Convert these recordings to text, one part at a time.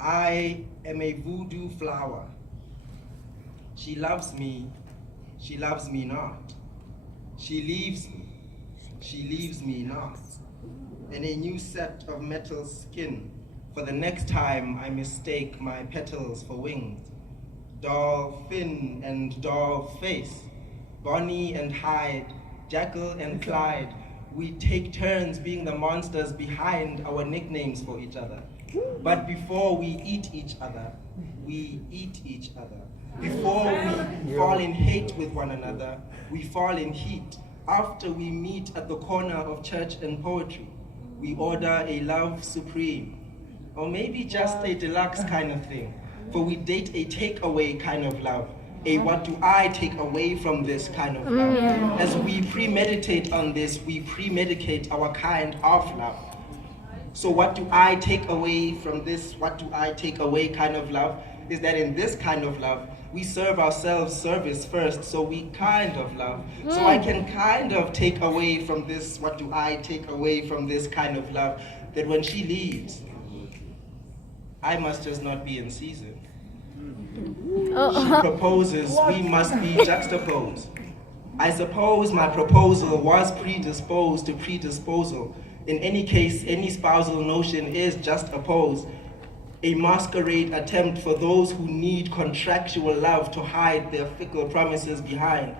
I am a voodoo flower. She loves me not. She leaves me not. In a new set of metal skin, for the next time I mistake my petals for wings. Doll fin and doll face, Bonnie and Hyde, Jekyll and Clyde, we take turns being the monsters behind our nicknames for each other. But before we eat each other, we eat each other. Before we fall in hate with one another, we fall in heat. After we meet at the corner of church and poetry, we order a love supreme, or maybe just a deluxe kind of thing, for we date a takeaway kind of love, a what do I take away from this kind of love. As we premeditate on this, we premedicate our kind of love. So what do I take away from this, what do I take away kind of love, is that in this kind of love, we serve ourselves service first, so we kind of love. So I can kind of take away from this, what do I take away from this kind of love, that when she leaves, I must just not be in season. She proposes, we must be juxtaposed. I suppose my proposal was predisposed to predisposal. In any case, any spousal notion is just opposed. A masquerade attempt for those who need contractual love to hide their fickle promises behind.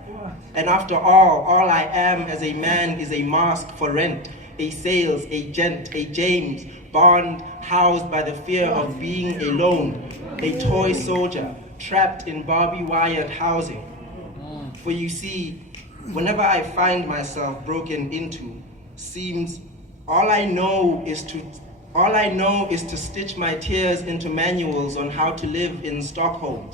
And after all I am as a man is a mask for rent, a sales agent, a James Bond housed by the fear of being alone, a toy soldier trapped in barbed wired housing. For you see, whenever I find myself broken into, seems all I know is to stitch my tears into manuals on how to live in Stockholm.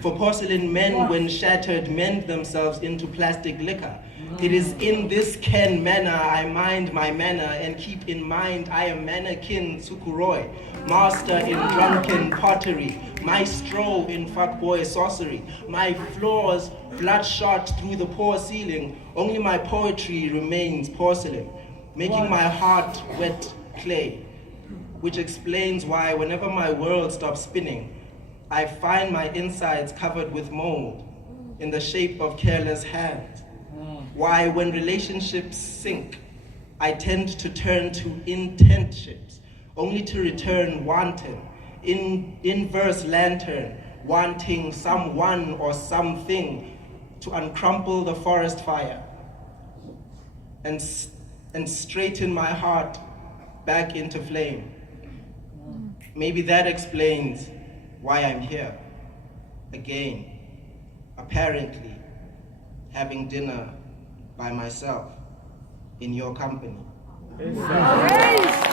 For porcelain men, when shattered, mend themselves into plastic liquor. It is in this Ken manner I mind my manner and keep in mind I am mannequin Tsukuroi, master in drunken pottery, maestro in fuckboy sorcery. My floors bloodshot through the poor ceiling, only my poetry remains porcelain, making my heart wet clay, which explains why whenever my world stops spinning, I find my insides covered with mold in the shape of careless hands. Why when relationships sink, I tend to turn to intentships, only to return wanton, inverse lantern, wanting someone or something to uncrumple the forest fire and straighten my heart back into flame. Maybe that explains why I'm here again, apparently having dinner by myself in your company. Yes.